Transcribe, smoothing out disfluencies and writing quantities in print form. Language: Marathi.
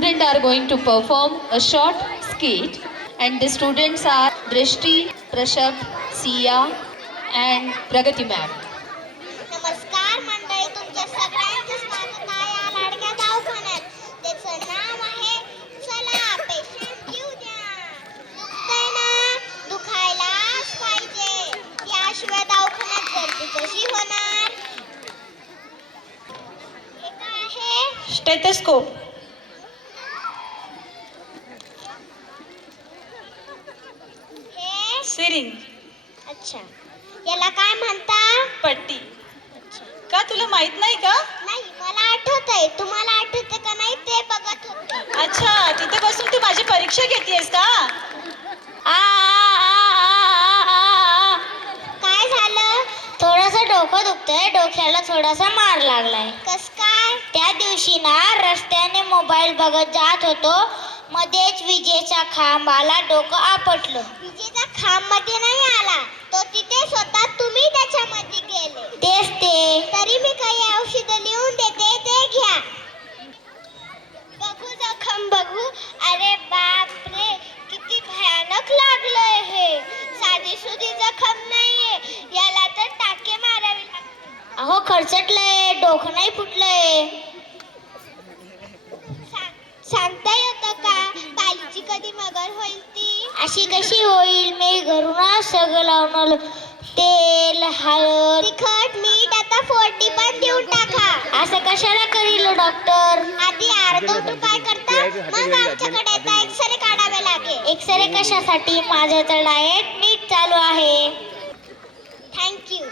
students are going to perform a short skit, and the students are Drishti, Prashab, Sia and Pragati ma'am. नमस्कार मंडळी, तुमच्या सगळ्यांचं स्वागत आहे या लाडक्या दवाखान्यात. त्याचं नाव आहे चला पेशंट येऊ द्या. दुखतंय ना, दुखायलाच पाहिजे, याशिवाय दवाखान्यात गर्दी कशी होणार? हे काय आहे? स्टेथोस्कोप. हे सिरिंज. अच्छा, याला काय म्हणता? पट्टी. अच्छा, का तुला माहित नाही का? नाही मला आठवतंय. तुम्हाला आठवतंय का नाही ते बघत होते. अच्छा, तिथे बसून तू माझी परीक्षा घेतेस का? काय झालं? थोडंसं डोकं दुखतंय, डोक्याला थोडासा मार लागलाय. कस काय? त्या दिवशी ना रस्त्याने मोबाईल बघत जात होतो, मध्येच विजेचा खांब आला, डोकं आपटलं. विजेचा खांब मध्ये नाही आला, तो तिथेच होता, तुम्ही त्याच्यामध्ये गेले. तेच ते. तरी मी काही औषध लिहून देते, ते घ्या. बघू जखम बघू. अरे बापरे, किती भयानक लागलंय हे. साधी सुधी जखम नाहीये, याला तर टाके मारावे लागतील. अहो खरचटलंय, डोकं नाही फुटलंय. सांगता येतं का पालीची कधी मगर होईल ती? अशी कशी होईल? मी घरूनच सगळं लावून आलो. तेल, हळद, तिखट, मीठ, आता 40 पण देऊन टाका. असं कशाला करील डॉक्टर? आधी अर्धवट उपाय करता, मग आमच्याकडे आता एक्सरे काढावे लागेल. एक्सरे कशासाठी? माझं तर डाएट नीट चालू आहे. थँक्यू.